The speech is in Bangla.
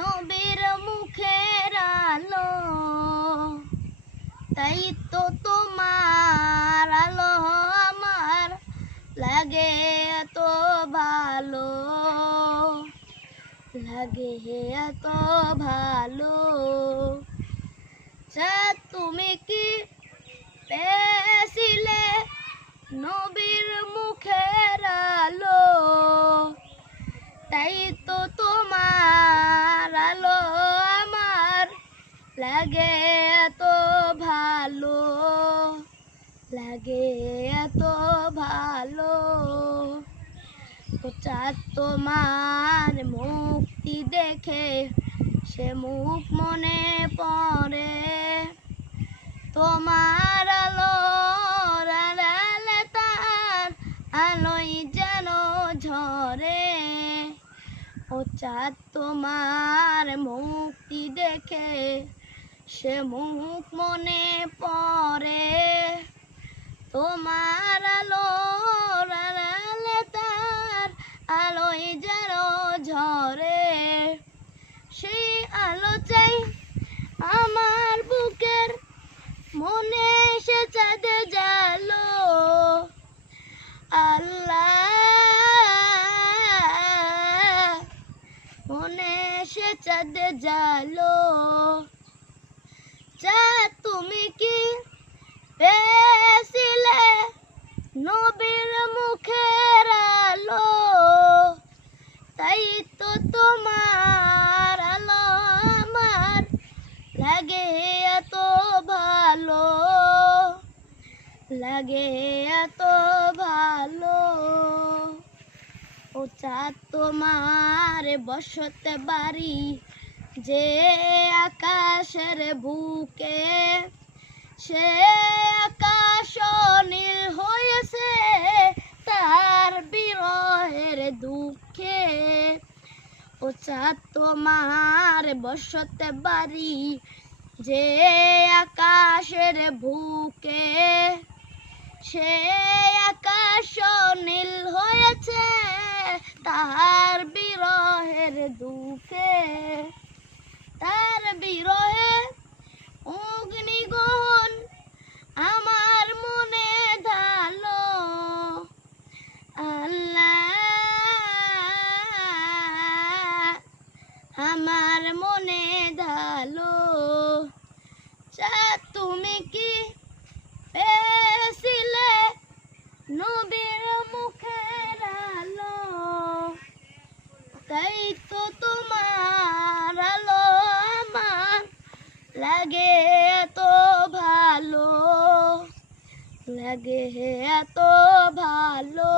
নবীর মুখের আলো, তাই তো তোমার আলো আমার লাগে এত ভালো, লাগে এত ভালো। তুমি কি পেয়েছিলে নবীর মুখের আলো, তাই তো তোমার আলো আমার লাগে এত ভালো, লাগে এত ভালো। চাঁদ তোমার মুক্তি দেখে সে মুখ মনে পড়ে, তোমার আলো আড়ালে তার আলোই যেন ঝরে। ও চাঁদ তোমার মুক্তি দেখে সে মুখ মনে পড়ে, তোমার আলো আড়ালে তার আলোই যেন ঝরে। সেই আলো চাই আমার বুকের মনে, সে চাঁদে জালো। আল্লাহ মনে সে চাঁদে জালো। চাঁদ তুমি কি পেয়েছিলে নবীর মুখের আলো, তাই তো তোমার আলো আমার লাগে এত ভালো, লাগে এত ভালো। ও চাঁদ তোমার বসতে বাড়ি যে আকাশের বুকে, সে আকাশ নীল হয়েছে তার বিরহের দুঃখে। ও চাঁদ তোমার বসতে বাড়ি যে আকাশের বুকে, সে আকাশ নীল হয়েছে তার বিরহের দুঃখে। তার বিরহে অগ্নিগণ আমার মনে ঢালো। আল্লাহ আমার মনে ঢালো। চাঁদ তুমি কি পেয়েছিলে নবীর মুখের আলো, তাই তো তোমার আলো আমার লাগে এত ভালো, লাগে এত ভালো।